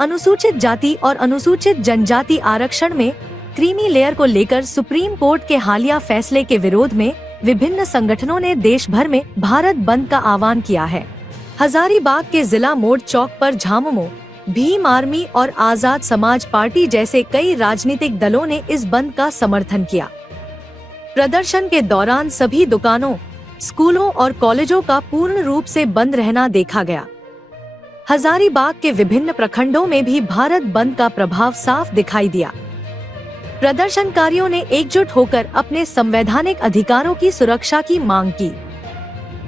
अनुसूचित जाति और अनुसूचित जनजाति आरक्षण में क्रीमी लेयर को लेकर सुप्रीम कोर्ट के हालिया फैसले के विरोध में विभिन्न संगठनों ने देश भर में भारत बंद का आह्वान किया है। हजारीबाग के जिला मोड़ चौक पर झामुमो, भीम आर्मी और आजाद समाज पार्टी जैसे कई राजनीतिक दलों ने इस बंद का समर्थन किया। प्रदर्शन के दौरान सभी दुकानों, स्कूलों और कॉलेजों का पूर्ण रूप से बंद रहना देखा गया। हजारीबाग के विभिन्न प्रखंडों में भी भारत बंद का प्रभाव साफ दिखाई दिया। प्रदर्शनकारियों ने एकजुट होकर अपने संवैधानिक अधिकारों की सुरक्षा की मांग की।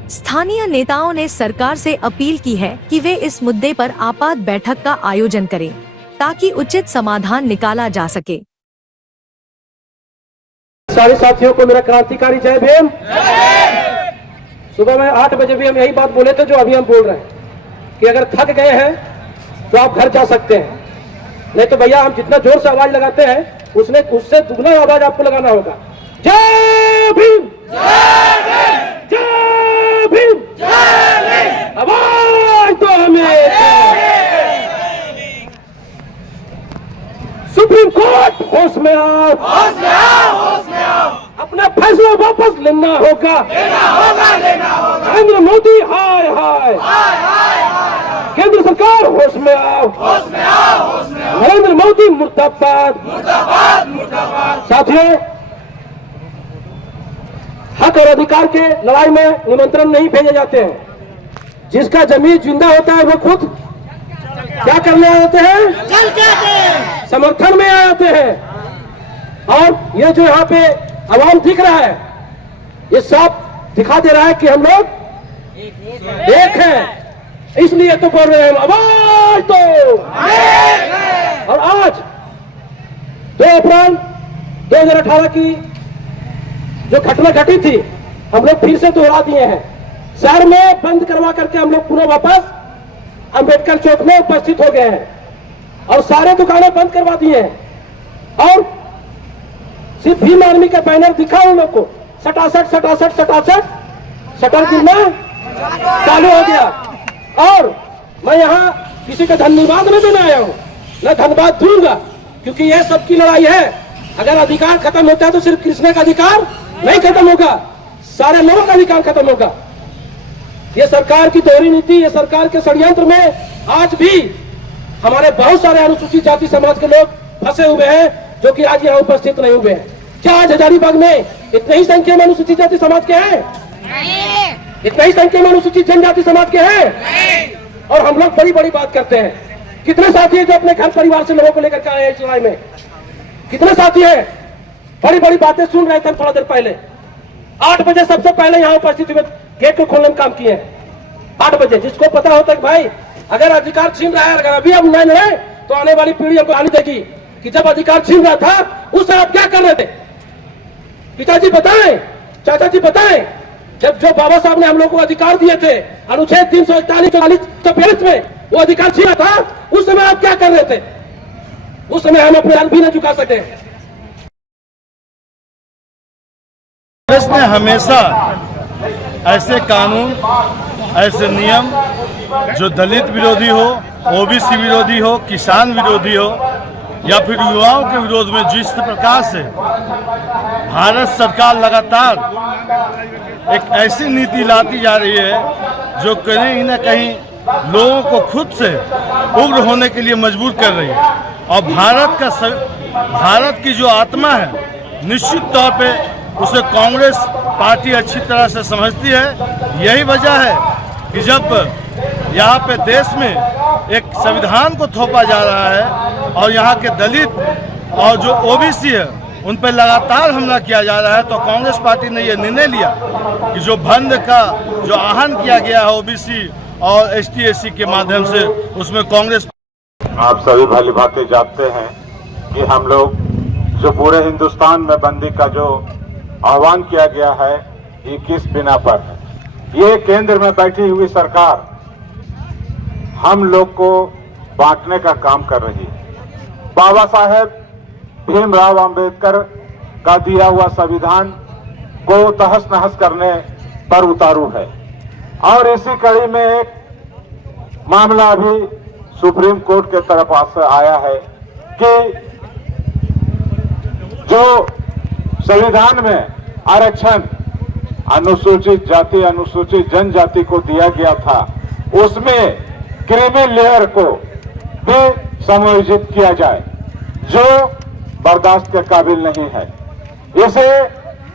स्थानीय नेताओं ने सरकार से अपील की है कि वे इस मुद्दे पर आपात बैठक का आयोजन करें ताकि उचित समाधान निकाला जा सके। सारे साथियों को मेरा क्रांतिकारी जय भीम। सुबह में 8 बजे भी हम यही बात बोले थे जो अभी हम बोल रहे हैं कि अगर थक गए हैं तो आप घर जा सकते हैं, नहीं तो भैया हम जितना जोर से आवाज लगाते हैं उससे दुगना आवाज आपको लगाना होगा। जय भीम, जय भीम, आवाज तो हमें। सुप्रीम कोर्ट होश में आओ, अपना फैसला वापस लेना होगा। नरेंद्र मोदी हाय हाय, केंद्र सरकार होश में आओ, नरेंद्र मोदी मुर्दाबाद। साथियों, हक और अधिकार के लड़ाई में निमंत्रण नहीं भेजे जाते हैं। जिसका जमीन जिंदा होता है वो खुद क्या करने आते हैं, समर्थन में आते हैं। और ये जो यहाँ पे आवाम दिख रहा है, ये सब दिखा दे रहा है कि हम लोग एक हैं, इसलिए तो बोल रहे हैं आवाज तो। और आज 2 अप्रैल 2018 की जो घटना घटी थी, हम लोग फिर से दोहरा दिए हैं। शहर में बंद करवा करके हम लोग पूरा वापस अंबेडकर चौक में उपस्थित हो गए हैं और सारे दुकानें बंद करवा दिए हैं। और सिर्फ भीम आर्मी का बैनर दिखा उन लोग को, सटासट शटर गिरना चालू हो गया। और मैं यहाँ किसी का धन्यवाद नहीं देने आया हूँ, न धन्यवाद दूंगा, क्योंकि यह सबकी लड़ाई है। अगर अधिकार खत्म होता है तो सिर्फ कृष्ण का अधिकार नहीं खत्म होगा, सारे लोगों का अधिकार खत्म होगा। ये सरकार की दोहरी नीति, ये सरकार के षड्यंत्र में आज भी हमारे बहुत सारे अनुसूचित जाति समाज के लोग फंसे हुए हैं, जो कि आज यहाँ उपस्थित नहीं हुए हैं। क्या आज हजारीबाग में इतने ही संख्या में अनुसूचित जाति समाज के हैं? इतना ही संख्या में अनुसूचित जनजाति समाज के हैं। और हम लोग बड़ी बड़ी बात करते हैं। कितने साथी हैं जो अपने घर परिवार से लोगों को लेकर के आए हैं इस लड़ाई में? कितने साथी हैं? बड़ी बड़ी बातें सुन रहे थे थोड़ा देर पहले। 8 बजे सबसे पहले यहाँ उपस्थित हुए, गेट को खोलने में काम किए हैं 8 बजे। जिसको पता होता है कि भाई अगर अधिकार छीन रहा है, अगर अभी हम नहीं लड़े तो आने वाली पीढ़ी हमको आनी देगी कि जब अधिकार छीन रहा था उस समय आप क्या कर रहे थे। पिताजी बताएं, चाचा जी बताएं, जब जो बाबा साहब ने हम लोग को अधिकार दिए थे अनुच्छेद 341, 44 में वो अधिकार छीना था, उस समय आप क्या कर रहे थे? उस समय हम अपने हाथ भी न झुका सके। कांग्रेस ने हमेशा ऐसे कानून, ऐसे नियम जो दलित विरोधी हो, ओबीसी विरोधी हो, किसान विरोधी हो या फिर युवाओं के विरोध में जिस प्रकार से भारत सरकार लगातार एक ऐसी नीति लाती जा रही है जो कहीं न कहीं लोगों को खुद से उग्र होने के लिए मजबूर कर रही है। और भारत की जो आत्मा है, निश्चित तौर पे उसे कांग्रेस पार्टी अच्छी तरह से समझती है। यही वजह है कि जब यहाँ पे देश में एक संविधान को थोपा जा रहा है और यहाँ के दलित और जो ओबीसी है उन पर लगातार हमला किया जा रहा है, तो कांग्रेस पार्टी ने यह निर्णय लिया कि जो बंद का जो आह्वान किया गया है ओबीसी और एसटी/एससी के माध्यम से, उसमें कांग्रेस। आप सभी भली भांति जानते हैं कि हम लोग जो पूरे हिंदुस्तान में बंदी का जो आह्वान किया गया है, ये किस बिना पर है? ये केंद्र में बैठी हुई सरकार हम लोग को बांटने का काम कर रही है। बाबा साहेब भीमराव अंबेडकर का दिया हुआ संविधान को तहस नहस करने पर उतारू है। और इसी कड़ी में एक मामला अभी सुप्रीम कोर्ट के तरफ से आया है कि जो संविधान में आरक्षण अनुसूचित जाति अनुसूचित जनजाति को दिया गया था, उसमें क्रीमी लेयर को भी समायोजित किया जाए, जो बर्दाश्त के काबिल नहीं है। इसे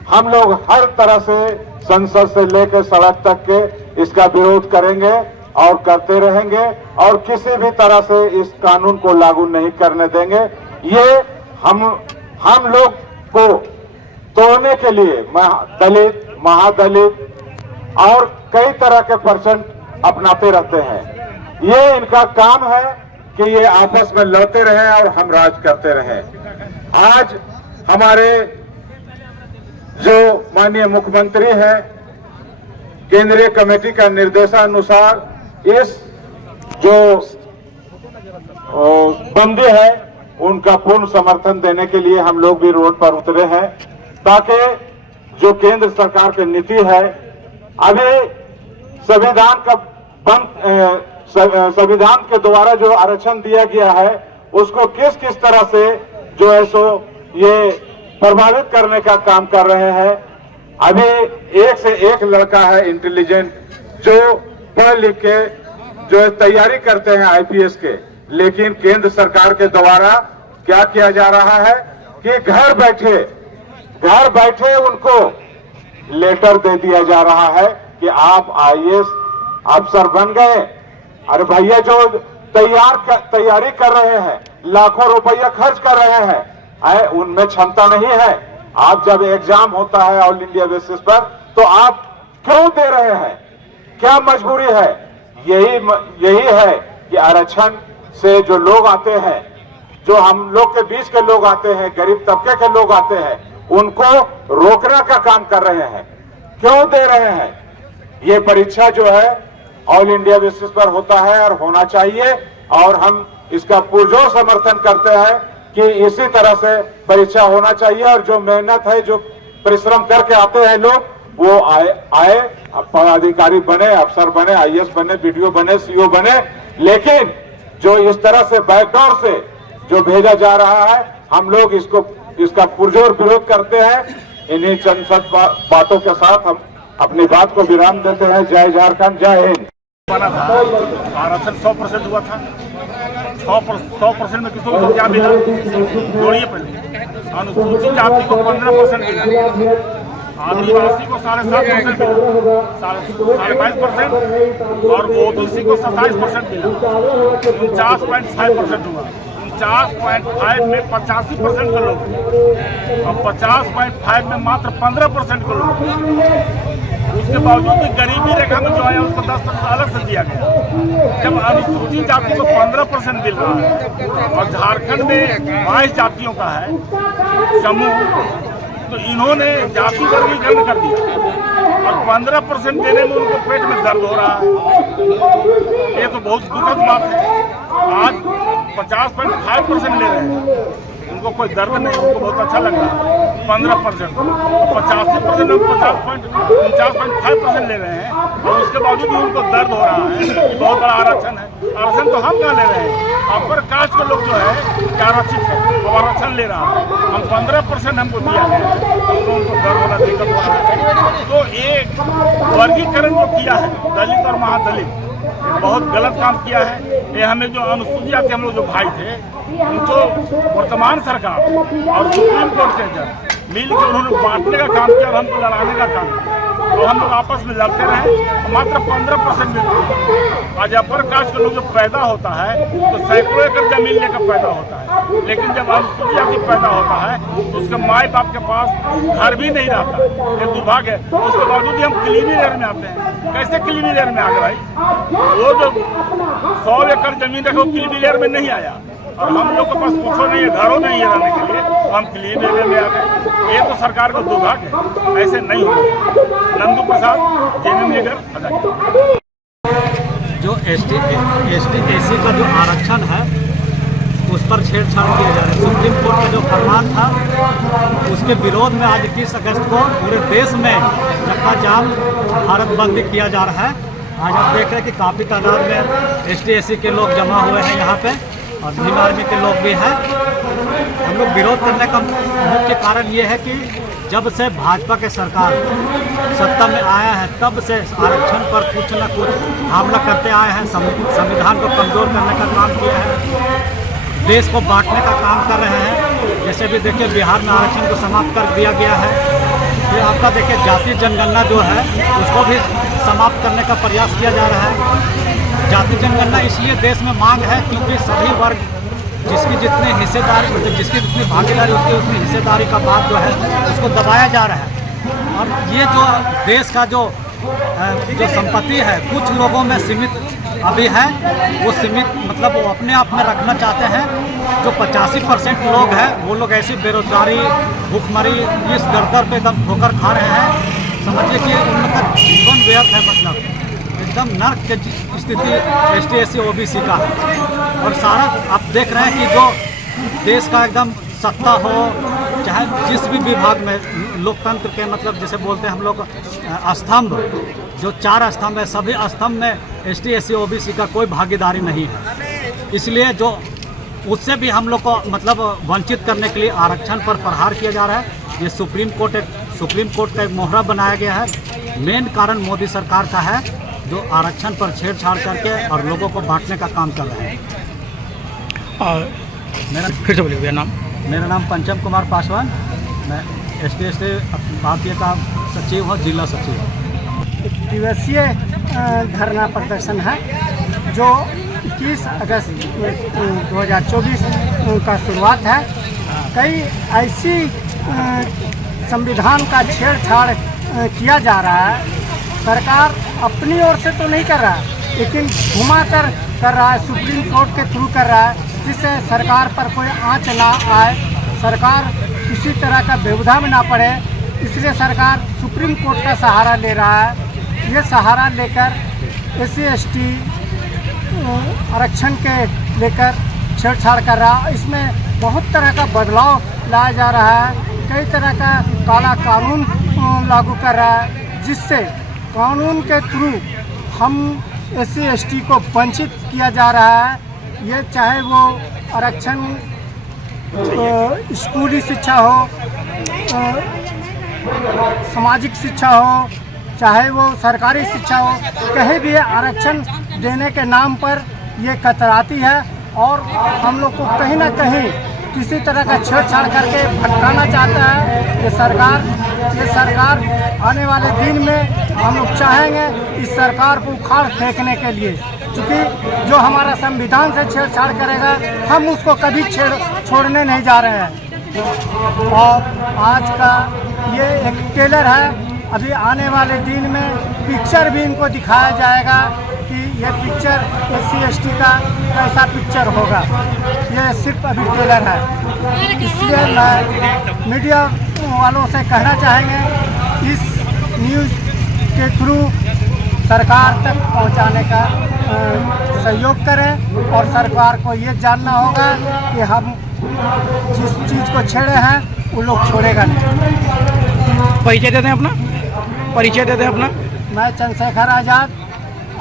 हम लोग हर तरह से संसद से लेकर सड़क तक के इसका विरोध करेंगे और करते रहेंगे और किसी भी तरह से इस कानून को लागू नहीं करने देंगे। ये हम लोग को तोड़ने के लिए दलित, महादलित और कई तरह के परसेंट अपनाते रहते हैं। ये इनका काम है कि ये आपस में लड़ते रहें और हम राज करते रहें। आज हमारे जो माननीय मुख्यमंत्री हैं, केंद्रीय कमेटी का निर्देशानुसार इस जो बंदी है उनका पूर्ण समर्थन देने के लिए हम लोग भी रोड पर उतरे हैं, ताकि जो केंद्र सरकार की नीति है, अभी संविधान का संविधान के द्वारा जो आरक्षण दिया गया है उसको किस किस तरह से जो है सो ये प्रभावित करने का काम कर रहे हैं। अभी एक से एक लड़का है इंटेलिजेंट जो पढ़ लिख के जो तैयारी करते हैं आईपीएस के, लेकिन केंद्र सरकार के द्वारा क्या किया जा रहा है कि घर बैठे उनको लेटर दे दिया जा रहा है कि आप आईएएस अफसर बन गए। अरे भैया, जो तैयारी कर रहे हैं, लाखों रुपया खर्च कर रहे हैं, उनमें क्षमता नहीं है। आप जब एग्जाम होता है ऑल इंडिया बेसिस पर तो आप क्यों दे रहे हैं? क्या मजबूरी है? यही है कि आरक्षण से जो लोग आते हैं, जो हम लोग के बीच के लोग आते हैं, गरीब तबके के लोग आते हैं, उनको रोकने का काम कर रहे हैं। क्यों दे रहे हैं? ये परीक्षा जो है ऑल इंडिया बेसिस पर होता है और होना चाहिए, और हम इसका पुरजोर समर्थन करते हैं कि इसी तरह से परीक्षा होना चाहिए। और जो मेहनत है, जो परिश्रम करके आते हैं लोग, वो आए पदाधिकारी बने, अफसर बने, आईएएस बने, बीडीओ बने, सीओ बने। लेकिन जो इस तरह से बैकडोर से जो भेजा जा रहा है, हम लोग इसका पुरजोर विरोध करते हैं। इन्हीं चंद बातों के साथ हम अपनी बात को विराम देते हैं। जय झारखंड, जय हिंद। बना था आरक्षण 100% हुआ था। 100% में किसी को क्या मिला? जोड़िए पहले, अनुसूचित जाति को 15% मिला, आदिवासी को 7.5% मिला, 22.5% और ओबीसी को 27% मिला, 49.5% हुआ। 49.5 में 85% के लोग, और 50.5 में मात्र 15% के लोग। उसके बावजूद भी गरीबी रेखा में जो है उसको 10% अलग से दिया गया। जब अनुसूचित जाति को 15% मिल रहा है और झारखंड में 22 जातियों का है समूह, तो इन्होंने जाति वर्गीकरण कर दिया और 15% देने में उनको पेट में दर्द हो रहा है। ये तो बहुत दुखद बात है। आज 50.5% ले रहे हैं, उनको कोई दर्द नहीं, उनको बहुत अच्छा लग रहा है। 15%, 85% में 49.5% ले रहे हैं और उसके बावजूद भी उनको दर्द हो रहा है कि बहुत बड़ा आरक्षण है। आरक्षण तो हम कहाँ ले रहे हैं? अपर कास्ट के लोग जो है क्या आरक्षित है, वो आरक्षण ले रहा है। हम 15% हमको दिया गया है, तो उनको दर्द होना, दिक्कत हो रहा है। तो एक वर्गीकरण जो किया है दलित और महादलित, बहुत गलत काम किया है। ये हमें जो अनुसूचित जाति हम लोग जो भाई थे, उनको वर्तमान सरकार और सुप्रीम कोर्ट के जज मिल के उन्होंने बांटने का काम किया और हमको लड़ाने का काम किया। तो हम लोग आपस में लड़ते रहे, मात्र 15% मिलते हैं। आज अपर कास्ट के लोग जो पैदा होता है तो सैकड़ों एकड़ जमीन लेकर पैदा होता है, लेकिन जब अनुसूचित जाति पैदा होता है तो उसके माए बाप के पास घर भी नहीं रहता, ये दुर्भाग्य है। तो उसके बावजूद भी हम क्लीमी लेयर में आते हैं। कैसे क्लीमी लेयर में आ गए भाई? वो जो 100 एकड़ जमीन रखे वो क्लीमी लेयर में नहीं आया, और हम लोग के पास कुछ नहीं है, घरों नहीं है रहने के लिए, हम क्लीन लेयर में आ गए। ये तो सरकार का दुर्भाग्य है, ऐसे नहीं हो। नंदू प्रसाद, जेएनयू नगर। जो एसटी एसी का जो आरक्षण है उस पर छेड़छाड़ किया जा रहा है। सुप्रीम कोर्ट का जो फरमान था उसके विरोध में आज 21 अगस्त को पूरे देश में चक्का जाम, भारत बंद किया जा रहा है। आज आप देख रहे हैं कि काफ़ी तादाद में ST/SC के लोग जमा हुए हैं यहाँ पे और भीम आर्मी के लोग भी हैं। हम लोग विरोध करने का मुख्य कारण ये है कि जब से भाजपा के सरकार सत्ता में आया है तब से आरक्षण पर कुछ न कुछ हमला करते आए हैं। संविधान को कमज़ोर करने का काम किया है, देश को बांटने का काम कर रहे हैं। जैसे भी देखिए बिहार में आरक्षण को समाप्त कर दिया गया है। फिर आपका देखिए जाति जनगणना जो है उसको भी समाप्त करने का प्रयास किया जा रहा है। जाति जनगणना इसलिए देश में मांग है क्योंकि सभी वर्ग जिसकी जितनी हिस्सेदारी जिसकी जितनी भागीदारी उसकी उतनी हिस्सेदारी का बात जो है उसको दबाया जा रहा है। और ये जो देश का जो संपत्ति है कुछ लोगों में सीमित अभी है, वो सीमित मतलब वो अपने आप में रखना चाहते हैं। जो 85% लोग हैं वो लोग ऐसी बेरोजगारी भूखमरी इस दर पे एकदम ठोकर खा रहे हैं। समझिए कि उनका जीवन व्यर्थ है, मतलब एकदम नर्क की स्थिति ST/SC OBC का है। और सारा आप देख रहे हैं कि जो देश का एकदम सत्ता हो चाहे जिस भी विभाग में लोकतंत्र के मतलब जैसे बोलते हैं हम लोग स्तंभ, जो 4 स्तंभ है सभी स्तंभ में ST/SC OBC का कोई भागीदारी नहीं है। इसलिए जो उससे भी हम लोग को मतलब वंचित करने के लिए आरक्षण पर प्रहार किया जा रहा है। ये सुप्रीम कोर्ट का एक मोहरा बनाया गया है। मेन कारण मोदी सरकार का है जो आरक्षण पर छेड़छाड़ करके और लोगों को बांटने का काम कर रहे हैं। और फिर से बोलिए भैया नाम। मेरा नाम पंचम कुमार पासवान, मैं ST/SC भारतीय का सचिव हूँ, जिला सचिव। एक दिवसीय धरना प्रदर्शन है जो 21 अगस्त 2024 का शुरुआत है। कई ऐसी संविधान का छेड़छाड़ किया जा रहा है। सरकार अपनी ओर से तो नहीं कर रहा है लेकिन घुमा कर रहा है, सुप्रीम कोर्ट के थ्रू कर रहा है, जिससे सरकार पर कोई आंच ना आए, सरकार किसी तरह का बेवधा में ना पड़े। इसलिए सरकार सुप्रीम कोर्ट का सहारा ले रहा है। ये सहारा लेकर SC/ST आरक्षण के लेकर छेड़छाड़ कर रहा है। इसमें बहुत तरह का बदलाव लाया जा रहा है, कई तरह का काला कानून लागू कर रहा है, जिससे कानून के थ्रू हम SC/ST को वंचित किया जा रहा है। ये चाहे वो आरक्षण स्कूली शिक्षा हो, सामाजिक शिक्षा हो, चाहे वो सरकारी शिक्षा हो, कहीं भी आरक्षण देने के नाम पर ये कतराती है और हम लोग को कहीं ना कहीं किसी तरह का छेड़छाड़ करके भटकाना चाहता है। ये सरकार आने वाले दिन में हम लोग चाहेंगे इस सरकार को उखाड़ फेंकने के लिए, क्योंकि जो हमारा संविधान से छेड़छाड़ करेगा हम उसको कभी छोड़ने नहीं जा रहे हैं। और आज का ये एक ट्रेलर है, अभी आने वाले दिन में पिक्चर भी इनको दिखाया जाएगा कि ये पिक्चर SC/ST का कैसा पिक्चर होगा। ये सिर्फ अभी ट्रेलर है। इसलिए मैं मीडिया वालों से कहना चाहेंगे इस न्यूज़ के थ्रू सरकार तक पहुंचाने का सहयोग करें और सरकार को ये जानना होगा कि हम जिस चीज़ को छेड़े हैं वो लोग छोड़ेगा नहीं। परिचय दे दें अपना। मैं चंद्रशेखर आज़ाद,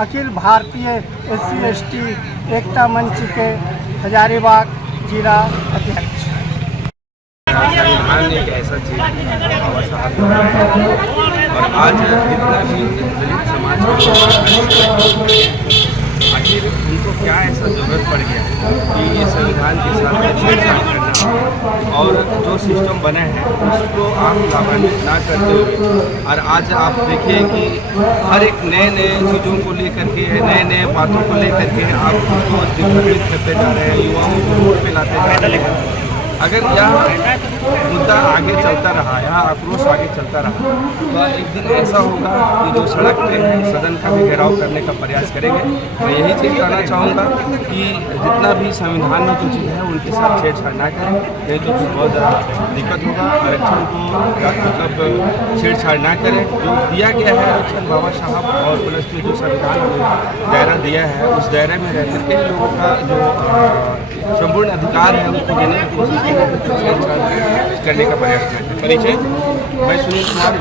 अखिल भारतीय SC/ST एकता मंच के हजारीबाग जिला अध्यक्ष। संविधान एक ऐसा चीज बाबा साहब और आज जितना भी दलित समाज आखिर उनको क्या ऐसा जरूरत पड़ गया कि ये संविधान के साथ छेड़छाड़ करना और जो सिस्टम बना है उसको आप लाभान्वित ना करते हुए और आज आप देखिए कि हर एक नए चीज़ों को लेकर के नए बातों को लेकर के आप उसको दिग्भ्रमित करते जा रहे हैं, युवाओं को रोड पे लाते जा रहे हैं। अगर यह मुद्दा आगे चलता रहा, यह आक्रोश आगे चलता रहा तो एक दिन ऐसा होगा कि जो सड़क पे है सदन का भी घेराव करने का प्रयास करेंगे। मैं यही चीज़ कहना चाहूँगा कि जितना भी संविधान में जो चीज़ है उनके साथ छेड़छाड़ ना करें, नहीं तो बहुत ज़्यादा दिक्कत होगा। आरक्षण को मतलब छेड़छाड़ ना करें, जो दिया गया है आरक्षण बाबा साहब और प्लस में जो संविधान दायरा दिया है उस दायरे में रह करके लोगों का जो संपूर्ण अधिकार है उसको देने की कोशिश करने का प्रयास करें। परिचय, मैं सुनील कुमार।